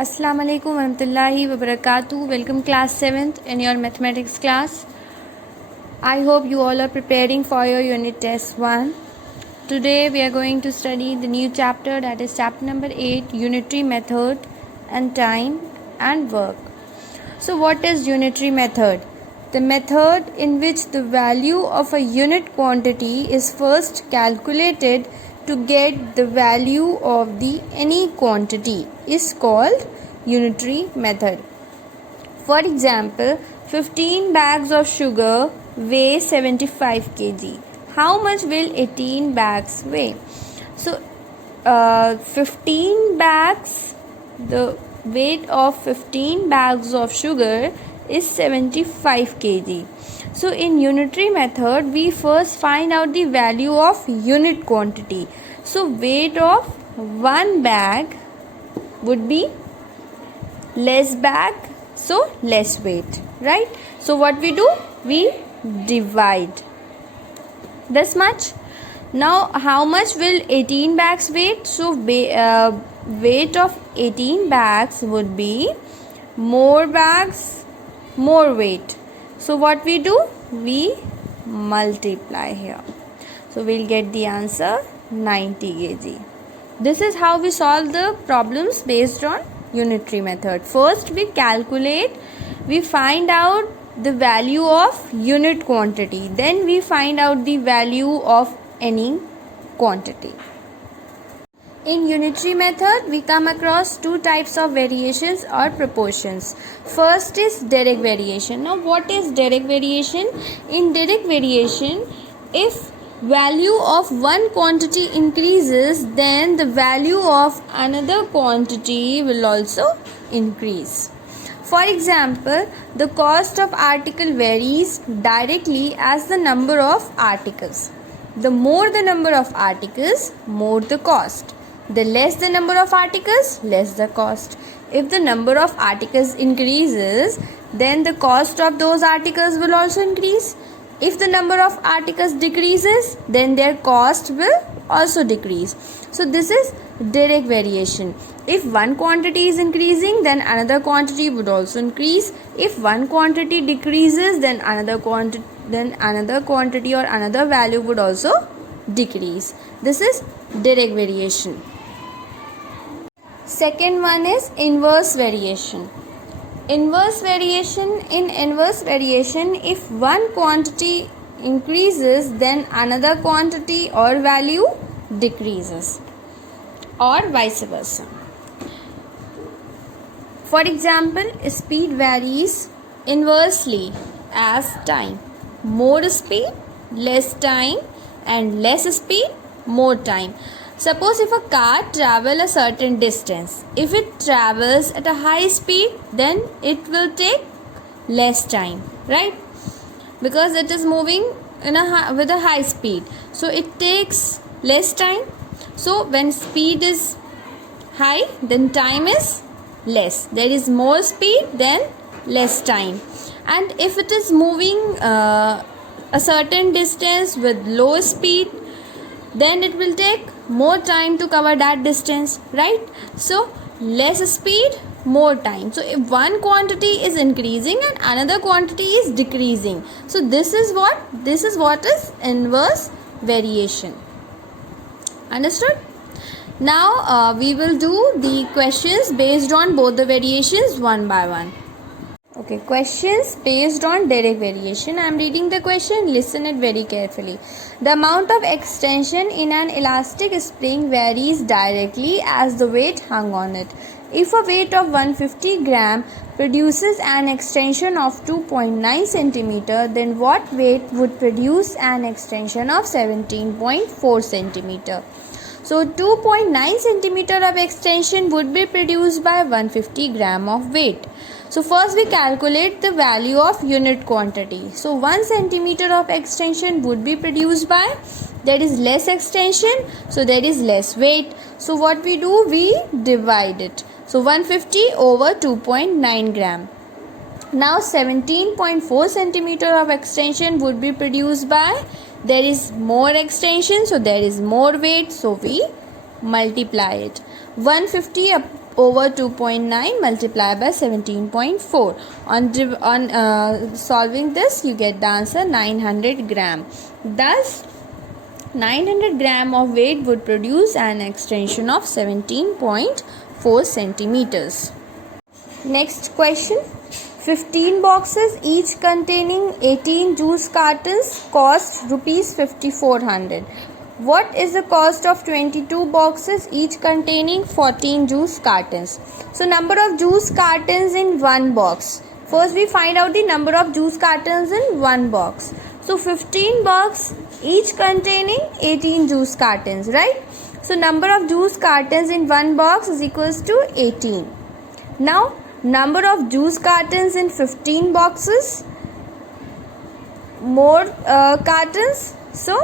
Assalamu alaikum warahmatullahi wabarakatuh. Welcome class 7th in your mathematics class. I hope you all are preparing for your unit test 1. Today we are going to study the new chapter, that is chapter number 8, unitary method and time and work. So what is unitary method? The method in which the value of a unit quantity is first calculated to get the value of the any quantity is called unitary method. For example, 15 bags of sugar weigh 75 kg. How much will 18 bags weigh? So 15 bags, the weight of 15 bags of sugar is 75 kg. So in unitary method, we first find out the value of unit quantity. So weight of one bag would be less bag, so less weight, right? So what we do? We divide this much. Now how much will 18 bags weight? So weight of 18 bags would be more bags, more weight. So what we do? We multiply here. So we'll get the answer 90 kg. This is how we solve the problems based on unitary method. First we calculate, we find out the value of unit quantity. Then we find out the value of any quantity. In unitary method, we come across two types of variations or proportions. First is direct variation. Now, what is direct variation? In direct variation, if value of one quantity increases, then the value of another quantity will also increase. For example, the cost of article varies directly as the number of articles. The more the number of articles, more the cost. The less the number of articles, less the cost. If the number of articles increases, then the cost of those articles will also increase. If the number of articles decreases, then their cost will also decrease. So this is direct variation. If one quantity is increasing, then another quantity would also increase. If one quantity decreases, then another quantity or another value would also decrease. This is direct variation. Second one is inverse variation. Inverse variation, in inverse variation, if one quantity increases, then another quantity or value decreases, or vice versa. For example, speed varies inversely as time. More speed, less time, and less speed, more time. Suppose if a car travels a certain distance, if it travels at a high speed, then it will take less time, right? Because it is moving with a high speed, so it takes less time. So when speed is high, then time is less. There is more speed, then less time. And if it is moving a certain distance with low speed, then it will take more time to cover that distance, right? So less speed, more time. So if one quantity is increasing and another quantity is decreasing, so this is what is inverse variation. Understood? Now we will do the questions based on both the variations one by one. Okay, questions based on direct variation. I am reading the question, listen it very carefully. The amount of extension in an elastic spring varies directly as the weight hung on it. If a weight of 150 gram produces an extension of 2.9 centimeter, then what weight would produce an extension of 17.4 centimeter? So 2.9 centimeter of extension would be produced by 150 gram of weight. So first we calculate the value of unit quantity. So 1 centimeter of extension would be produced by, there is less extension, so there is less weight. So what we do? We divide it. So 150 over 2.9 gram. Now 17.4 centimeter of extension would be produced by, there is more extension, so there is more weight, so we multiply it. 150 over 2.9 multiplied by 17.4. On solving this, you get the answer 900 gram. Thus, 900 gram of weight would produce an extension of 17.4 centimeters. Next question. 15 boxes each containing 18 juice cartons cost rupees 5400. What is the cost of 22 boxes each containing 14 juice cartons? So number of juice cartons in one box. First we find out the number of juice cartons in one box. So 15 box each containing 18 juice cartons, right? So number of juice cartons in one box is equals to 18. Now number of juice cartons in 15 boxes, more cartons, so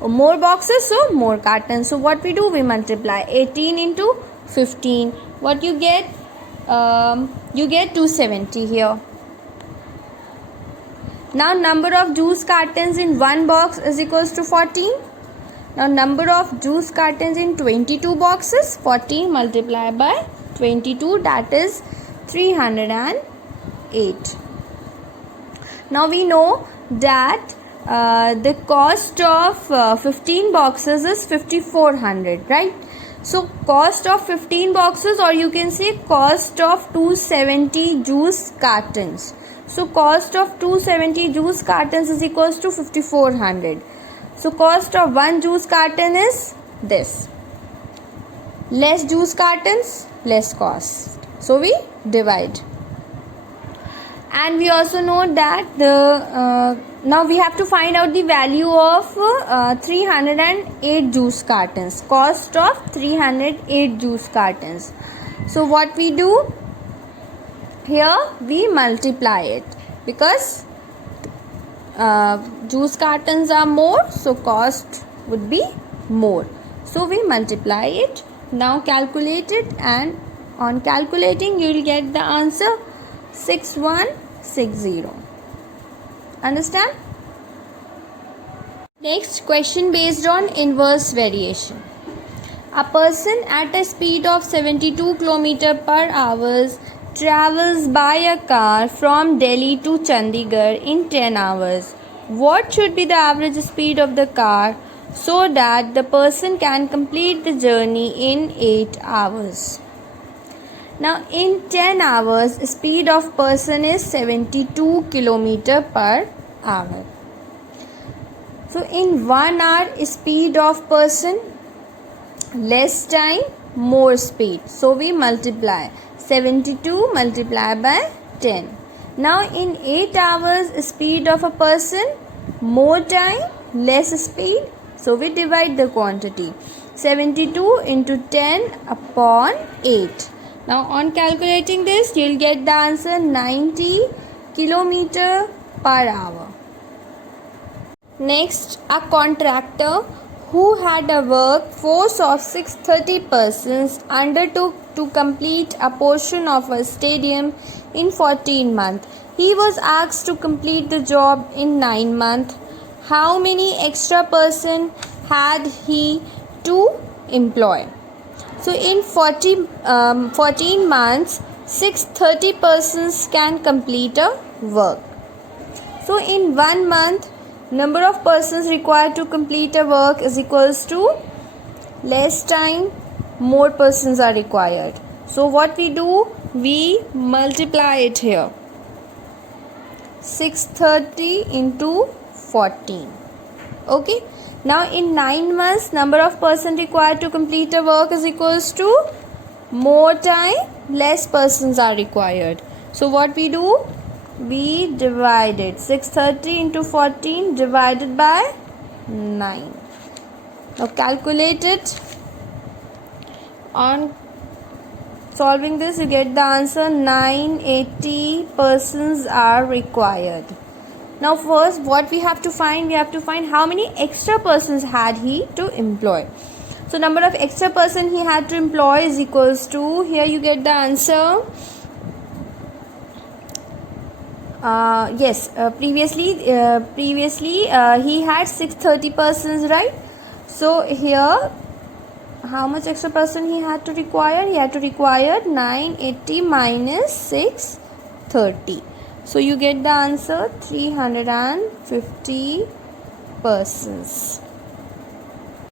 more boxes, so more cartons. So what we do, we multiply 18 into 15. What you get? You get 270 here. Now number of juice cartons in one box is equals to 14. Now number of juice cartons in 22 boxes, 14 multiplied by 22, that is 308. Now we know that the cost of 15 boxes is 5400, right? So cost of 15 boxes, or you can say cost of 270 juice cartons. So cost of 270 juice cartons is equals to 5400. So cost of one juice carton is this. Less juice cartons, less cost. So we divide. And we also know that now we have to find out the value of 308 juice cartons. Cost of 308 juice cartons. So what we do? Here we multiply it, because juice cartons are more, so cost would be more. So we multiply it. Now calculate it, and on calculating you will get the answer 6160. Understand? Next question based on inverse variation. A person at a speed of 72 km per hour travels by a car from Delhi to Chandigarh in 10 hours. What should be the average speed of the car so that the person can complete the journey in 8 hours? Now in 10 hours, speed of person is 72 km per hour. So in 1 hour, speed of person, less time, more speed. So we multiply 72 multiplied by 10. Now in 8 hours, speed of a person, more time, less speed. So we divide the quantity. 72 into 10 upon 8. Now on calculating this, you will get the answer 90 km per hour. Next, a contractor who had a workforce of 630 persons undertook to complete a portion of a stadium in 14 months. He was asked to complete the job in 9 months. How many extra persons had he to employ? So in 14 months, 630 persons can complete a work. So in 1 month, number of persons required to complete a work is equals to less time, more persons are required. So what we do? We multiply it here. 630 into 14. Okay. Now in 9 months, number of persons required to complete a work is equals to more time, less persons are required. So what we do? We divide it. 630 into 14 divided by 9. Now calculate it. On solving this, you get the answer 980 persons are required. Now first, what we have to find? We have to find how many extra persons had he to employ. So number of extra person he had to employ is equals to, here you get the answer. Previously he had 630 persons, right? So here how much extra person he had to require? He had to require 980 minus 630. So you get the answer 350 persons.